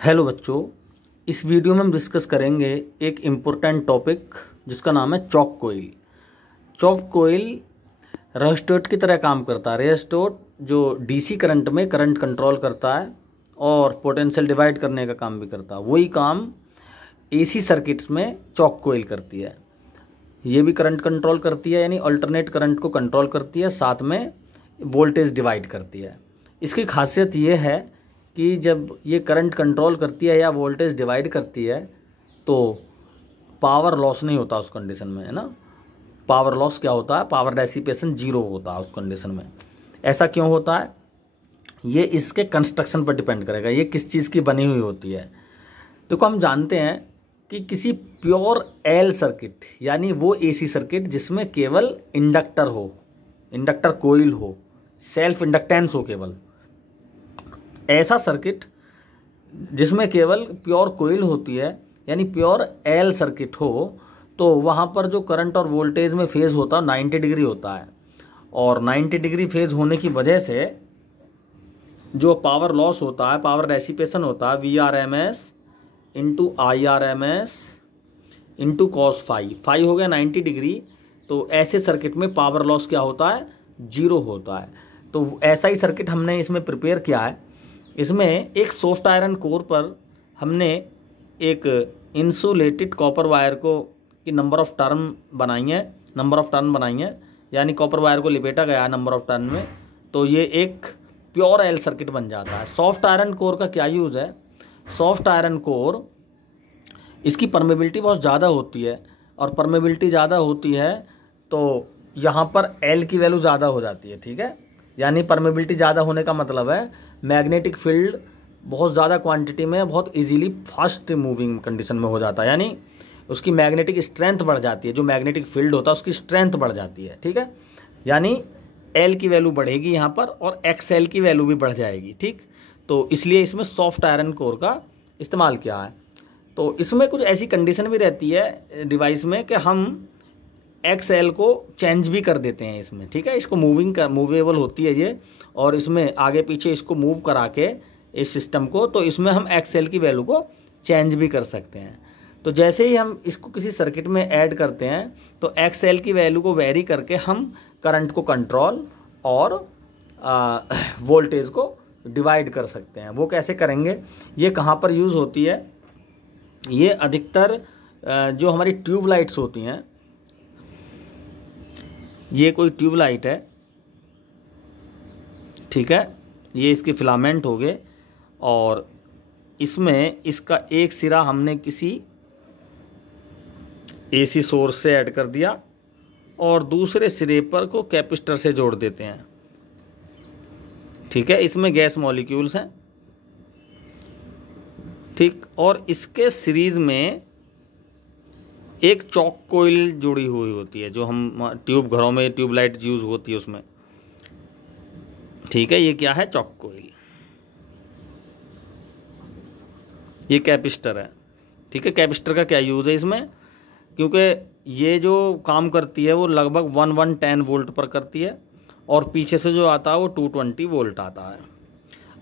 Hello बच्चों, इस video में हम डिस्कस करेंगे एक इम्पोर्टेंट टॉपिक जिसका नाम है चॉक कोइल। चॉक कोइल रेस्टोट की तरह काम करता है। रेस्टोट जो डीसी करंट में करंट कंट्रोल करता है और पोटेंशियल डिवाइड करने का काम भी करता है, वही काम एसी सर्किट्स में चॉक कोइल करती है। ये भी करंट कंट्रोल करती है, यानी अल्टरनेट करंट को कंट्रोल करती है, साथ में वोल्टेज डिवाइड करती है। इसकी खासियत ये है कि जब ये करंट कंट्रोल करती है या वोल्टेज डिवाइड करती है तो पावर लॉस नहीं होता उस कंडीशन में, है ना। पावर लॉस क्या होता है? पावर डेसिपेशन जीरो होता है उस कंडीशन में। ऐसा क्यों होता है? ये इसके कंस्ट्रक्शन पर डिपेंड करेगा, ये किस चीज़ की बनी हुई होती है। देखो, हम जानते हैं कि किसी प्योर एल सर्किट, यानी वो एसी सर्किट जिसमें केवल इंडक्टर हो, इंडक्टर कोइल हो, सेल्फ इंडक्टेंस हो, केवल ऐसा सर्किट जिसमें केवल प्योर कोइल होती है, यानी प्योर एल सर्किट हो, तो वहाँ पर जो करंट और वोल्टेज में फेज होता है 90 डिग्री होता है। और 90 डिग्री फेज होने की वजह से जो पावर लॉस होता है, पावर डेसिपेशन होता है, VRMS into IRMS into cos phi हो गया 90 डिग्री। तो ऐसे सर्किट में पावर लॉस क्या होता है? जीरो होता है। तो ऐसा ही सर्किट हमने इसमें प्रिपेयर किया है। इसमें एक सॉफ्ट आयरन कोर पर हमने एक इंसुलेटेड कॉपर वायर की नंबर ऑफ टर्न बनाई है, यानी कॉपर वायर को लिपेटा गया है नंबर ऑफ टर्न में, तो ये एक प्योर एल सर्किट बन जाता है। सॉफ्ट आयरन कोर का क्या यूज़ है? सॉफ्ट आयरन कोर, इसकी परमेबिलिटी बहुत ज़्यादा होती है, और परमेबिलिटी ज़्यादा होती है तो यहाँ पर एल की वैल्यू ज़्यादा हो जाती है, ठीक है। यानी परमेबिलिटी ज़्यादा होने का मतलब है मैग्नेटिक फील्ड बहुत ज़्यादा क्वांटिटी में, बहुत इजीली फास्ट मूविंग कंडीशन में हो जाता है, यानी उसकी मैग्नेटिक स्ट्रेंथ बढ़ जाती है। जो मैग्नेटिक फील्ड होता है उसकी स्ट्रेंथ बढ़ जाती है, ठीक है। यानी एल की वैल्यू बढ़ेगी यहाँ पर, और एक्सएल की वैल्यू भी बढ़ जाएगी, ठीक। तो इसलिए इसमें सॉफ्ट आयरन कोर का इस्तेमाल किया है। तो इसमें कुछ ऐसी कंडीशन भी रहती है डिवाइस में कि हम एक्सएल को चेंज भी कर देते हैं इसमें, ठीक है। इसको मूवेबल होती है ये, और इसमें आगे पीछे इसको मूव करा के इस सिस्टम को, तो इसमें हम एक्सएल की वैल्यू को चेंज भी कर सकते हैं। तो जैसे ही हम इसको किसी सर्किट में ऐड करते हैं तो एक्सएल की वैल्यू को वेरी करके हम करंट को कंट्रोल और वोल्टेज को डिवाइड कर सकते हैं। वो कैसे करेंगे? ये कहाँ पर यूज़ होती है? ये अधिकतर जो हमारी ट्यूब लाइट्स होती हैं, ये कोई ट्यूब लाइट है, ठीक है, ये इसके फिलामेंट हो गए, और इसमें इसका एक सिरा हमने किसी एसी सोर्स से ऐड कर दिया और दूसरे सिरे पर को कैपेसिटर से जोड़ देते हैं, ठीक है। इसमें गैस मॉलिक्यूल्स हैं, ठीक, और इसके सीरीज में एक चॉक कोइल जुड़ी हुई होती है, जो हम घरों में ट्यूब लाइट यूज़ होती है उसमें, ठीक है। ये क्या है? Chalk coil. ये कैपेसिटर है, ठीक है। कैपेसिटर का क्या यूज़ है इसमें? क्योंकि ये जो काम करती है वो लगभग 1110 वोल्ट पर करती है, और पीछे से जो आता है वो 220 वोल्ट आता है।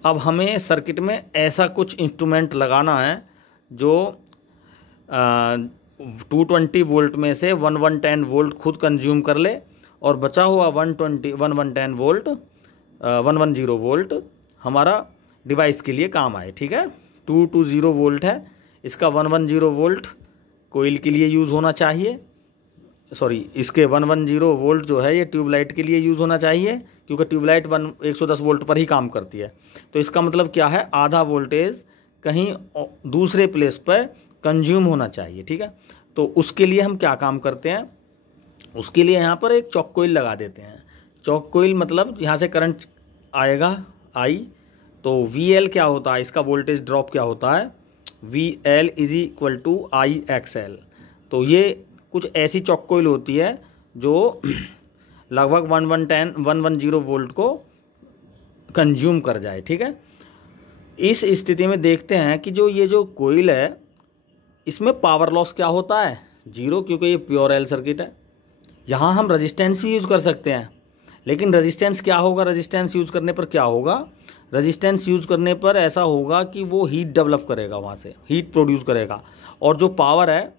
अब हमें सर्किट में ऐसा कुछ इंस्ट्रूमेंट लगाना है जो 220 वोल्ट में से 1110 वोल्ट खुद कंज्यूम कर ले, और बचा हुआ 1110 वोल्ट 110 वोल्ट हमारा डिवाइस के लिए काम आए, ठीक है। 220 वोल्ट है, इसका 110 वोल्ट कोइल के लिए यूज़ होना चाहिए, इसके 110 वोल्ट जो है ये ट्यूबलाइट के लिए यूज़ होना चाहिए, क्योंकि ट्यूबलाइट 110 वोल्ट पर ही काम करती है। तो इसका मतलब क्या है? आधा वोल्टेज कहीं दूसरे प्लेस पर कंज्यूम होना चाहिए, ठीक है। तो उसके लिए हम क्या काम करते हैं? उसके लिए यहाँ पर एक चॉक कोइल लगा देते हैं। चॉक कोइल मतलब यहाँ से करंट आएगा I, तो VL क्या होता है? इसका वोल्टेज ड्रॉप क्या होता है? VL is equal to IXL। तो ये कुछ ऐसी चॉक कोइल होती है जो लगभग 110 वोल्ट को कंज्यूम कर जाए, ठीक है। इस स्थिति में देखते हैं कि ये जो कोइल है इसमें पावर लॉस क्या होता है? जीरो, क्योंकि ये प्योर एल सर्किट है। यहाँ हम रेजिस्टेंस भी यूज़ कर सकते हैं, लेकिन रेजिस्टेंस क्या होगा, रेजिस्टेंस यूज़ करने पर क्या होगा, रेजिस्टेंस यूज़ करने पर ऐसा होगा कि वो हीट डेवलप करेगा, वहाँ से हीट प्रोड्यूस करेगा, और जो पावर है,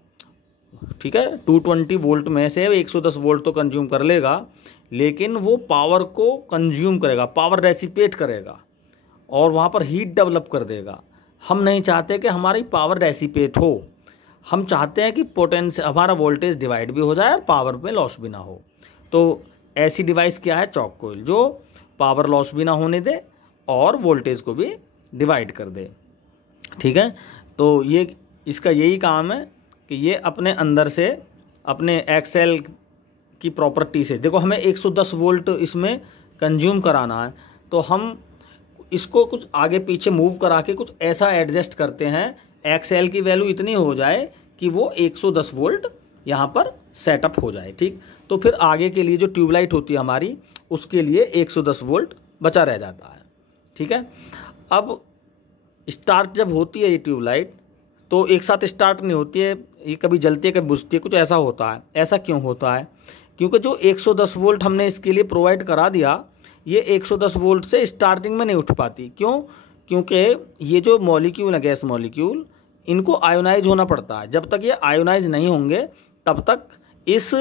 ठीक है, 220 वोल्ट में से 110 वोल्ट तो कंज्यूम कर लेगा, लेकिन वो पावर को कंज्यूम करेगा, पावर रेसिपेट करेगा और वहाँ पर हीट डेवलप कर देगा। हम नहीं चाहते कि हमारी पावर रेसिपेट हो, हम चाहते हैं कि पोटेंशियल, हमारा वोल्टेज डिवाइड भी हो जाए और पावर में लॉस भी ना हो। तो ऐसी डिवाइस क्या है, चॉक कोइल, जो पावर लॉस भी ना होने दे और वोल्टेज को भी डिवाइड कर दे, ठीक है। तो ये इसका यही काम है कि ये अपने अंदर से, अपने एक्सेल की प्रॉपर्टी से, देखो हमें 110 वोल्ट इसमें कंज्यूम कराना है, तो हम इसको कुछ आगे पीछे मूव करा के कुछ ऐसा एडजस्ट करते हैं, एक्सेल की वैल्यू इतनी हो जाए कि वो 110 वोल्ट यहाँ पर सेटअप हो जाए, ठीक। तो फिर आगे के लिए जो ट्यूबलाइट होती है हमारी, उसके लिए 110 वोल्ट बचा रह जाता है, ठीक है। अब स्टार्ट जब होती है ये ट्यूबलाइट, तो एक साथ स्टार्ट नहीं होती है, ये कभी जलती है कभी बुझती है, कुछ ऐसा होता है। ऐसा क्यों होता है, क्योंकि जो 110 वोल्ट हमने इसके लिए प्रोवाइड करा दिया, ये 110 वोल्ट से स्टार्टिंग में नहीं उठ पाती। क्यों, क्योंकि ये जो मॉलिक्यूल है, गैस मॉलिक्यूल, इनको आयोनाइज होना पड़ता है। जब तक ये आयोनाइज नहीं होंगे तब तक इस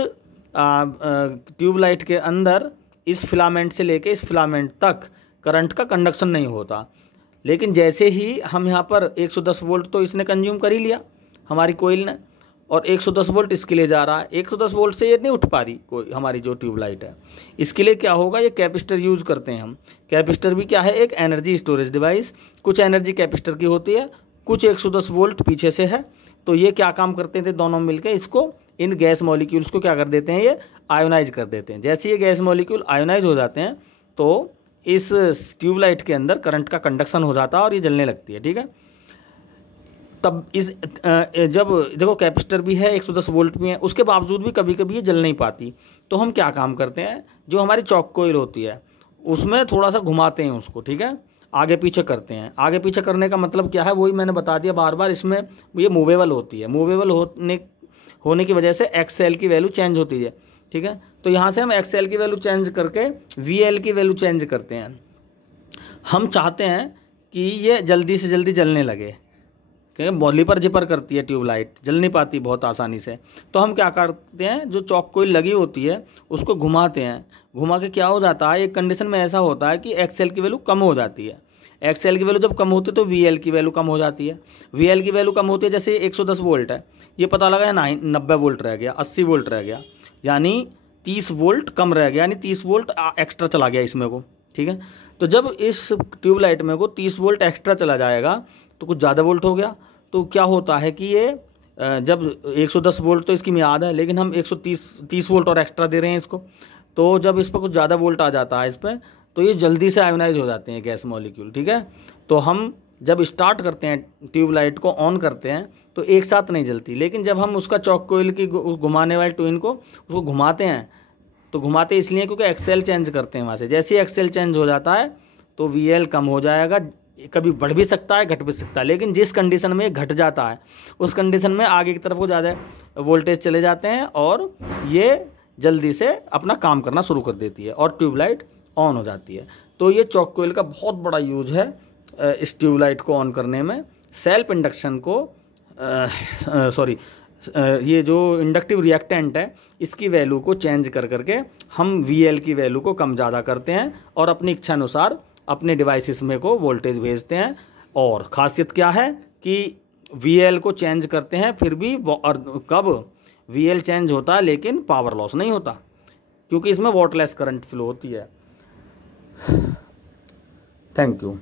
ट्यूबलाइट के अंदर इस फिलामेंट से लेके इस फिलामेंट तक करंट का कंडक्शन नहीं होता। लेकिन जैसे ही हम यहाँ पर 110 वोल्ट तो इसने कंज्यूम कर ही लिया हमारी कोयल ने, और 110 वोल्ट इसके लिए जा रहा है, 110 वोल्ट से ये नहीं उठ पा रही कोई हमारी जो ट्यूबलाइट है। इसके लिए क्या होगा, ये कैपेसिटर यूज़ करते हैं हम। कैपेसिटर भी क्या है, एक एनर्जी स्टोरेज डिवाइस। कुछ एनर्जी कैपेसिटर की होती है, कुछ 110 वोल्ट पीछे से है। तो ये क्या काम करते थे दोनों मिलकर, इसको, इन गैस मॉलिक्यूल्स को क्या कर देते हैं, ये आयोनाइज कर देते हैं। जैसे ये गैस मॉलिक्यूल आयोनाइज हो जाते हैं तो इस ट्यूबलाइट के अंदर करंट का कंडक्शन हो जाता है और ये जलने लगती है, ठीक है। तब इस जब देखो कैपेसिटर भी है, 110 वोल्ट भी है, उसके बावजूद भी कभी कभी ये जल नहीं पाती। तो हम क्या काम करते हैं, जो हमारी चॉक कोयल होती है उसमें थोड़ा सा घुमाते हैं उसको, ठीक है, आगे पीछे करते हैं। आगे पीछे करने का मतलब क्या है, वही मैंने बता दिया बार बार। इसमें ये मूवेबल होती है, मूवेबल होने की वजह से एक्सएल की वैल्यू चेंज होती है, ठीक है। तो यहाँ से हम एक्सएल की वैल्यू चेंज करके वीएल की वैल्यू चेंज करते हैं। हम चाहते हैं कि ये जल्दी से जल्दी जलने लगे, क्योंकि बॉली पर जिपर करती है ट्यूबलाइट, जल नहीं पाती बहुत आसानी से। तो हम क्या करते हैं, जो चॉक कोयल लगी होती है उसको घुमाते हैं। घुमा के क्या हो जाता है, एक कंडीशन में ऐसा होता है कि एक्सएल की वैल्यू कम हो जाती है। एक्सएल की वैल्यू जब कम होती है तो वीएल की वैल्यू कम हो जाती है। वीएल की वैल्यू कम होती है, जैसे 110 वोल्ट है, ये पता लगा 90 वोल्ट रह गया, 80 वोल्ट रह गया, यानी 30 वोल्ट कम रह गया, यानी 30 वोल्ट एक्स्ट्रा चला गया इसमें को, ठीक है। तो जब इस ट्यूबलाइट में को 30 वोल्ट एक्स्ट्रा चला जाएगा तो कुछ ज़्यादा वोल्ट हो गया। तो क्या होता है कि ये जब 110 वोल्ट तो इसकी मियाद है, लेकिन हम 130 वोल्ट और एक्स्ट्रा दे रहे हैं इसको, तो जब इस पर कुछ ज़्यादा वोल्ट आ जाता है इस पर, तो ये जल्दी से आयोनाइज हो जाते हैं गैस मॉलिक्यूल, ठीक है। तो हम जब स्टार्ट करते हैं ट्यूबलाइट को ऑन करते हैं तो एक साथ नहीं जलती, लेकिन जब हम उसका चॉक कोयल की घुमाने वाले ट्विन को उसको घुमाते हैं, तो घुमाते इसलिए क्योंकि एक्सेल चेंज करते हैं वहाँ से। जैसे ही एक्सेल चेंज हो जाता है तो वीएल कम हो जाएगा, कभी बढ़ भी सकता है घट भी सकता है, लेकिन जिस कंडीशन में घट जाता है उस कंडीशन में आगे की तरफ को ज़्यादा वोल्टेज चले जाते हैं और ये जल्दी से अपना काम करना शुरू कर देती है और ट्यूबलाइट ऑन हो जाती है। तो ये चॉक कोयल का बहुत बड़ा यूज है इस ट्यूबलाइट को ऑन करने में। सेल्फ इंडक्शन को ये जो इंडक्टिव रिएक्टेंट है इसकी वैल्यू को चेंज कर करके हम वीएल की वैल्यू को कम ज़्यादा करते हैं और अपनी इच्छा अनुसार अपने डिवाइसेस में को वोल्टेज भेजते हैं। और ख़ासियत क्या है कि वीएल को चेंज करते हैं फिर भी कब वीएल चेंज होता है लेकिन पावर लॉस नहीं होता, क्योंकि इसमें वाटरलेस करंट फ्लो होती है। Thank you.